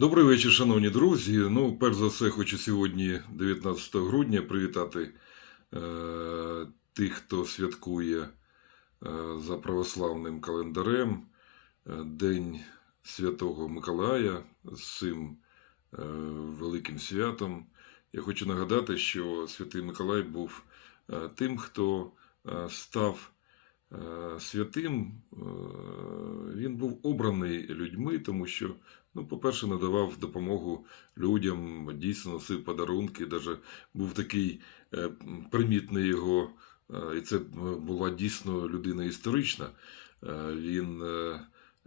Добрий вечір, шановні друзі. Ну, перш за все, хочу сьогодні, 19 грудня, привітати е, тих, хто святкує е, за православним календарем е, День Святого Миколая з цим е, великим святом. Я хочу нагадати, що Святий Миколай був е, тим, хто е, став святим. Е, він був обраний людьми, тому що Ну, по-перше, надавав допомогу людям, дійсно носив подарунки. Даже був такий е, примітний його, е, і це е, була дійсно людина історична. Е, він е,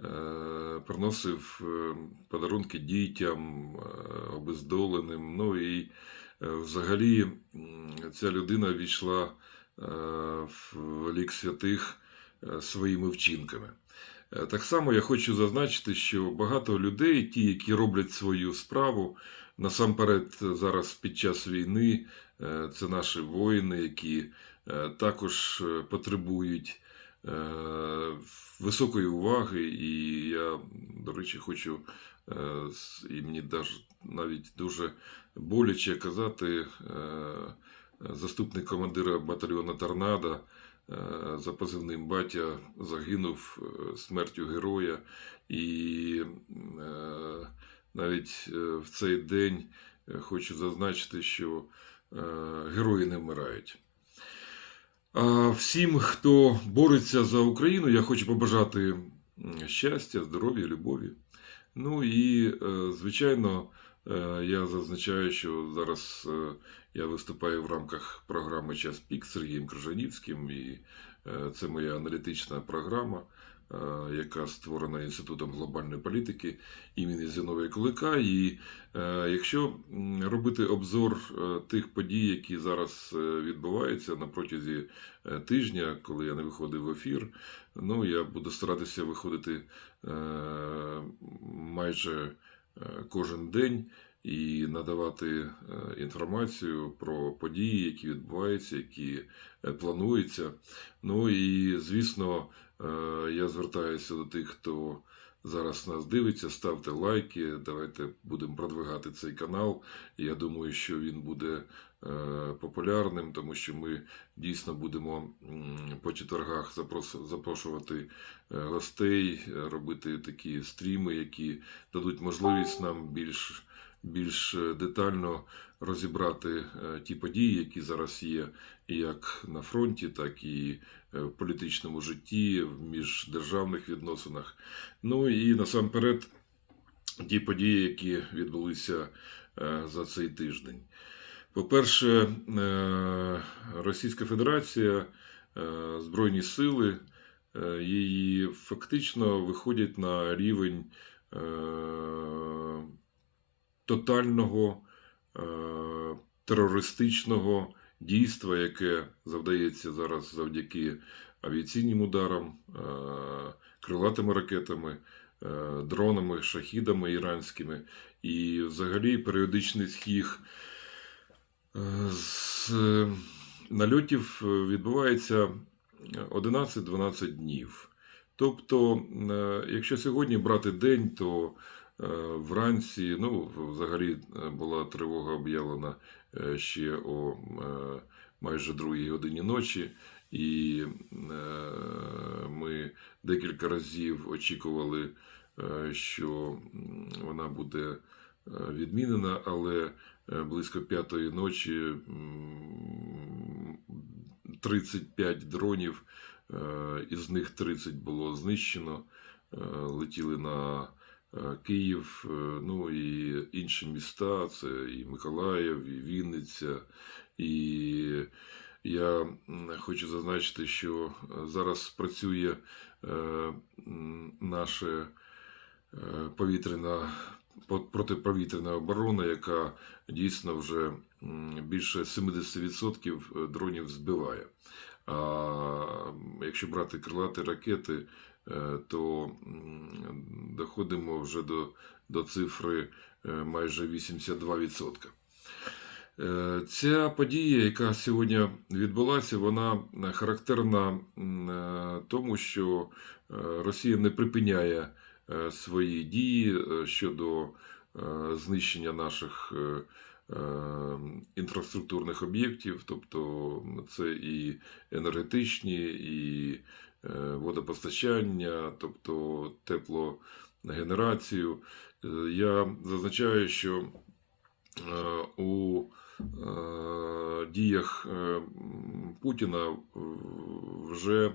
е, приносив е, подарунки дітям, е, обездоленим. Ну і е, взагалі ця людина війшла е, в лік святих е, своїми вчинками. Е, Так само я хочу зазначити, що багато людей, ті, які роблять свою справу, насамперед е, зараз під час війни, е, це наші воїни, які е, також е, потребують е, високої уваги. І я, до речі, хочу, е, і мені навіть дуже боляче казати, е, заступник командира батальйону Торнадо. Е, за позивним батя загинув е, смертю героя, і е, навіть в цей день хочу зазначити, що герої не вмирають. А всім, хто бореться за Україну, я хочу побажати щастя, здоров'я, любові. Ну і, звичайно, я зазначаю, що зараз е, я виступаю в рамках програми Час пік з Сергієм Крижанівським, і е, це моя аналітична програма, е, яка створена Інститутом глобальної політики імені Зіновія Кулика. І е, якщо робити обзор е, тих подій, які зараз е, відбуваються на протязі е, тижня, коли я не виходив в ефір, ну я буду старатися виходити е, майже е, кожен день і надавати е, інформацію про події, які відбуваються, які е, плануються. Ну і звісно, е, я звертаюся до тих, хто зараз нас дивиться. Ставте лайки, давайте будемо продвигати цей канал. Я думаю, що він буде е, популярним, тому що ми дійсно будемо по четвергах запрошувати е, гостей, е, робити такі стріми, які дадуть можливість нам більш більш е, детально розібрати е, ті події, які зараз є, як на фронті, так і е, в політичному житті, в міждержавних відносинах. Ну і насамперед ті події, які відбулися е, за цей тиждень. По-перше, е, Російська Федерація, е, Збройні сили, е, її фактично виходять на рівень тотального терористичного дійства, яке завдається зараз завдяки авіаційним ударам, крилатими ракетами, дронами, шахідами іранськими, і взагалі періодичність їх з е, нальотів е, відбувається 11-12 днів. Тобто, е, якщо сьогодні брати день, то е, вранці, ну, взагалі е, була тривога об'явлена е, ще о е, майже другій годині ночі, і е, ми декілька разів очікували, е, що вона буде е, відмінена, але е, близько п'ятої ночі 35 дронів, е, із них 30 було знищено, е, летіли на е, Київ, е, ну і інші міста, це і Миколаїв, і Вінниця. І я хочу зазначити, що е, зараз працює е, наше е, повітряна по- протиповітряна оборона, яка дійсно вже більше 70% дронів збиває. А якщо брати крилаті ракети, е, то доходимо вже до, до цифри е, майже 82%. Е, Ця подія, яка сьогодні відбулася, вона е, характерна е, тому, що е, Росія не припиняє е, свої дії е, щодо е, знищення наших е, е, інфраструктурних об'єктів, тобто це і енергетичні, і е, водопостачання, тобто теплогенерацію. Е, Я зазначаю, що е, у е, діях е, Путіна е, вже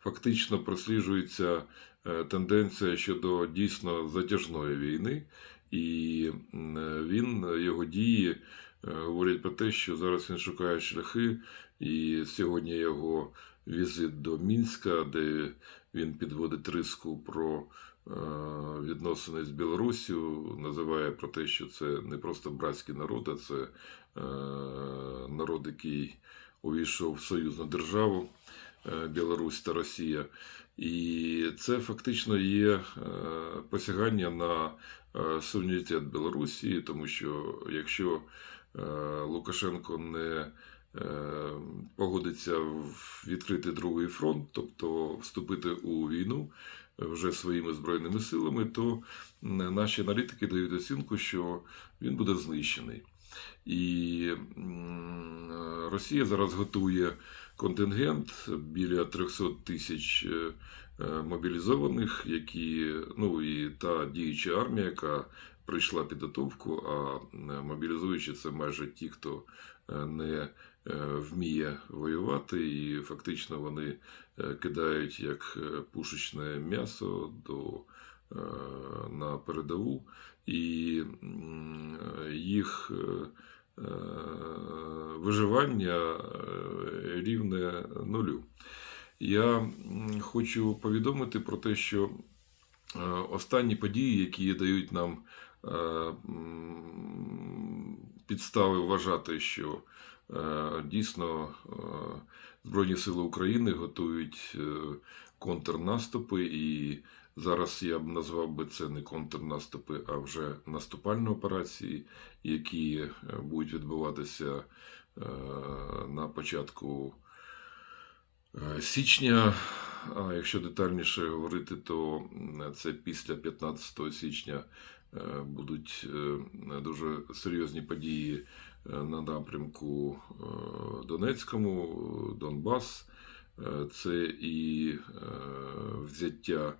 фактично просліджується е, тенденція щодо дійсно затяжної війни, і е, він, е, його дії е, говорять про те, що зараз він шукає шляхи, і сьогодні його візит до Мінська, де він підводить риску про е, відносини з Білоруссю, називає про те, що це не просто братський народ, а це е, народ, який увійшов в союзну державу. е, Білорусь та Росія. І це фактично є е, посягання на е, суверенітет Білорусі, тому що якщо е, Лукашенко не е, погодиться відкрити другий фронт, тобто вступити у війну вже своїми збройними силами, то наші аналітики дають оцінку, що він буде знищений. І е, Росія зараз готує контингент біля 300 тисяч е, е, мобілізованих, які ну і та діюча армія, яка пройшла підготовку, а е, мобілізуючі це майже ті, хто не вміє воювати, і фактично вони кидають як пушечне м'ясо до, на передову, і їх виживання е, рівне нулю. Я хочу повідомити про те, що е, останні події, які дають нам е, підстави вважати, що е, дійсно Збройні Сили України готують контрнаступи, і зараз я б назвав би це не контрнаступи, а вже наступальні операції, які е, будуть відбуватися е, на початку е, січня. А якщо детальніше говорити, то це після 15 січня будуть дуже серйозні події на напрямку Донецькому, Донбас. Це і взяття